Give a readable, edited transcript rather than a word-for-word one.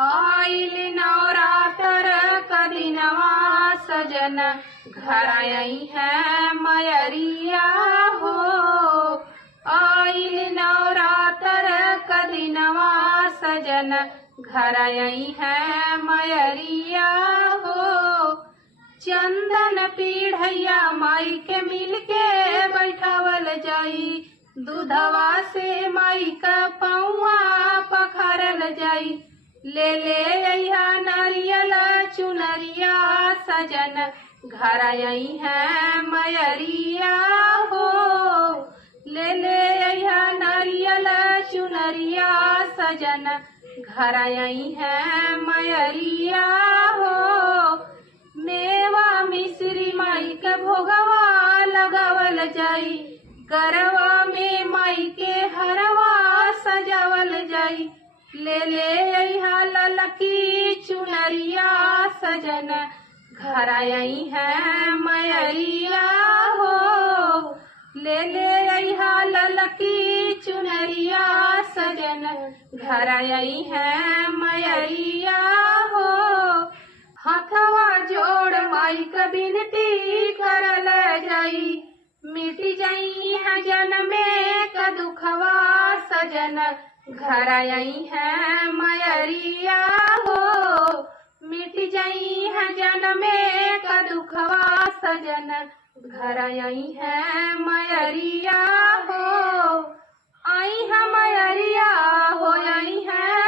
आइल नवरात्र कदिनवा सजन घर आई है मयरिया हो। आइल नवरात्र कदिनवा सजन घर आई है मयरिया हो। चंदन पीढ़ैया माई के मिलके बैठावल जाई, दूधवा से माई का पौआ पखारल जाई। ले ले अइहा नारियल चुनरिया सजन घर आई है मयरिया हो। ले ले अइहा नारियल चुनरिया सजन घर आई है मयरिया हो। मेवा मिश्री माई के भोगवा लगावल जाई, गरवा में माई के हरवा सजावल जाई। ले ले अइहा ललकी चुनरिया सजन घर आई है मयरिया हो। ले ले अइहा ललकी चुनरिया सजन घर आई है मयरिया हो। हथवा जोड़ माई का बिनती करल जाई, मिटी जाई है जनमे का दुखवा सजन घर आई है मयरिया हो। मिट जाई है जनमे का दुखवा सजन घर आई है मयरिया हो। आई है मयरिया हो, आई है